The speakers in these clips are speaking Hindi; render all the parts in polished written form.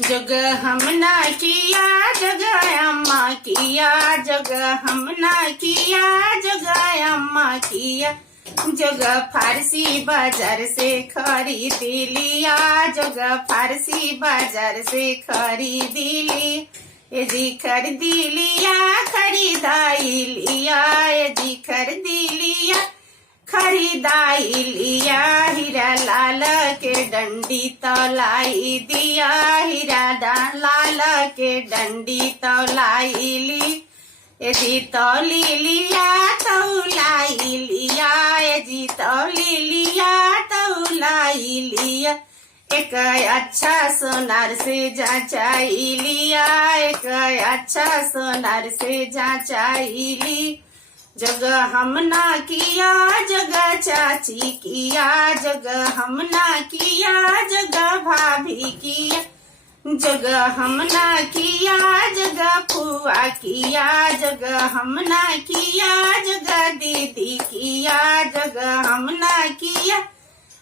जग हमना किया जग अम्मा किया, जग हमना किया जग अम्मा किया। जग फारसी बाजार से खरीद लिया, जग फारसी बाजार से खरीद ली। ये जी खरीदी लिया खरीदाई लिया, ये जी खरीदी लिया खरीदाई लिया। हीरा लाल के डंडी तौलाई दिया, हीरा लाल के डंडी तौलाई ली। ये जी तौली लिया तौलाई लिया, ये जी तौली लिया तौलाई लिया। एक अच्छा सोनार से जांचाई लिया, एक अच्छा सोनार से जांचाई ली। जग हमना किया जग चाची किया, जग हमना किया जग भाभी किया। जग हमना किया जग फुआ किया, जग हमना किया जग दीदी किया। जग हमना किया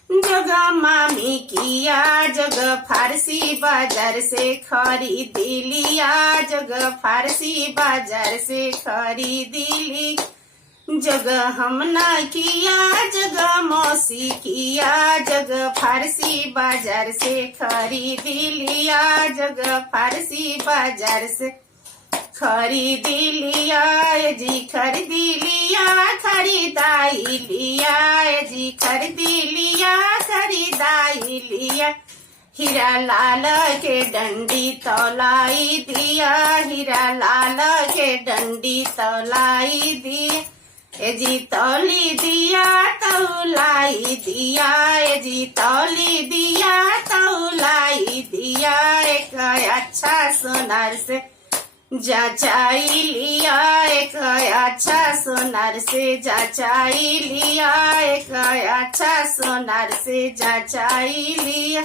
जग मामी किया, जग फारसी बाजार से खरीद लिया, जग फारसी बाजार से खरीद ली। जग हमना किया जग मौसी किया, जग फारसी बाजार से खरीद लिया, जग फारसी बाजार से खरीद लिया। ये जी खरीदी लिया खरीदाई लिया, ये जी खरीदी लिया खरीदाई लिया। हीरा लाल के डंडी तौलाई दिया, हीरा लाल के डंडी तौलाई दिया। ये जी तौली दिया तौलाई दिया, ये जी तौली दिया तौलाई दिया। एक अच्छा सोनार से जांचाई लिया, एक अच्छा सोनार से जांचाई लिया, एक अच्छा सोनार से जांचाई लिया।